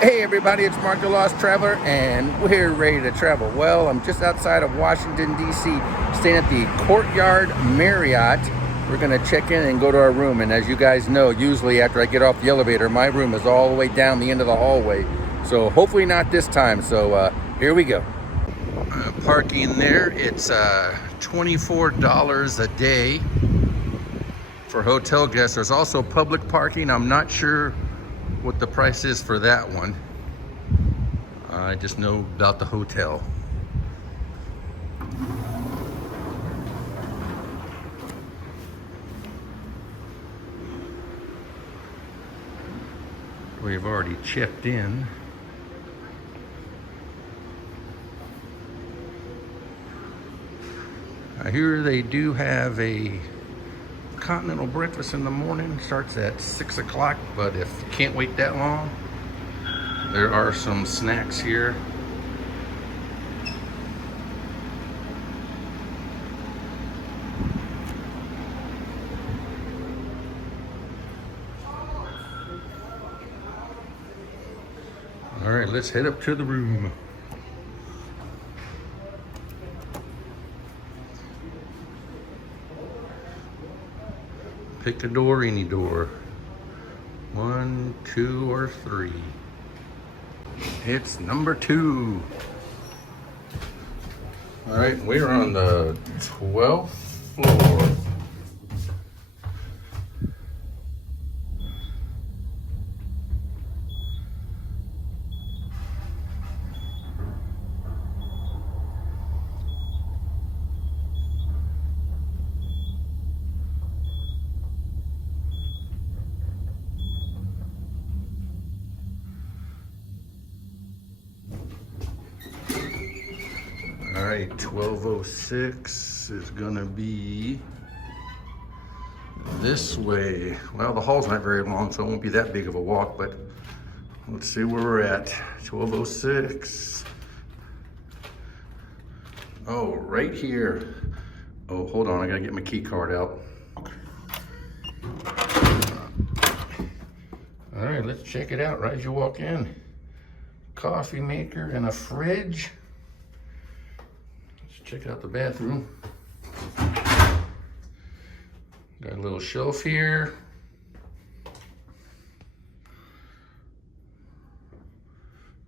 Hey everybody, it's Mark the Lost Traveler, and we're ready to travel. Well, I'm just outside of Washington, D.C., staying at the Courtyard Marriott. We're going to check in and go to our room, and as you guys know, usually after I get off the elevator, my room is all the way down the end of the hallway. So hopefully not this time, so here we go. Parking there, it's $24 a day for hotel guests. There's also public parking. I'm not sure what the price is for that one. I just know about the hotel. We've already checked in. I hear they do have a Continental Breakfast in the morning. Starts at 6 o'clock, but if you can't wait that long, there are some snacks here. All right, let's head up to the room. Pick a door, any door. 1, 2, or 3. It's number 2. All right, we're on the 12th floor. All right, 1206 is gonna be this way. Well, the hall's not very long, so it won't be that big of a walk, but let's see where we're at. 1206. Oh, right here. Oh, hold on, I gotta get my key card out. All right, let's check it out right as you walk in. Coffee maker and a fridge. Check out the bathroom. Got a little shelf here.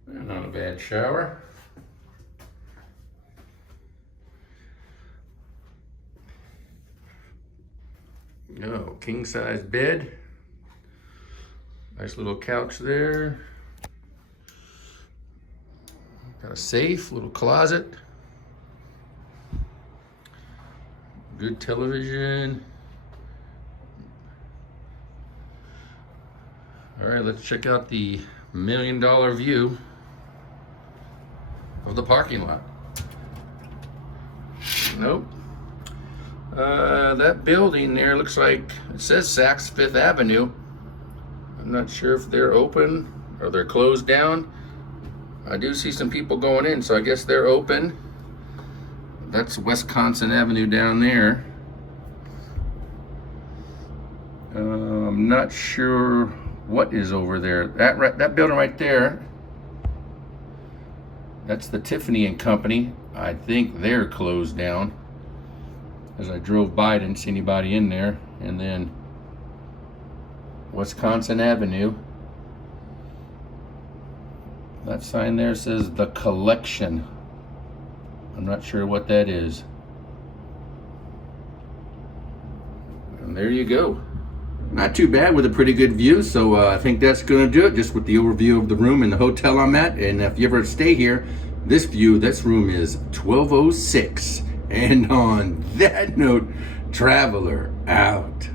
And not a bad shower. Oh, king size bed. Nice little couch there. Got a safe, little closet. Good television. All right, let's check out the $1 million view of the parking lot. Nope. That building there looks like, it says Saks Fifth Avenue. I'm not sure if they're open or they're closed down. I do see some people going in, so I guess they're open. That's Wisconsin Avenue down there. I'm not sure what is over there. That building right there, that's the Tiffany and Company. I think they're closed down. As I drove by, I didn't see anybody in there. And then Wisconsin Avenue. That sign there says The Collection. I'm not sure what that is. And there you go. Not too bad, with a pretty good view. So I think that's gonna do it, just with the overview of the room and the hotel I'm at. And if you ever stay here, this room is 1206. And on that note, traveler out.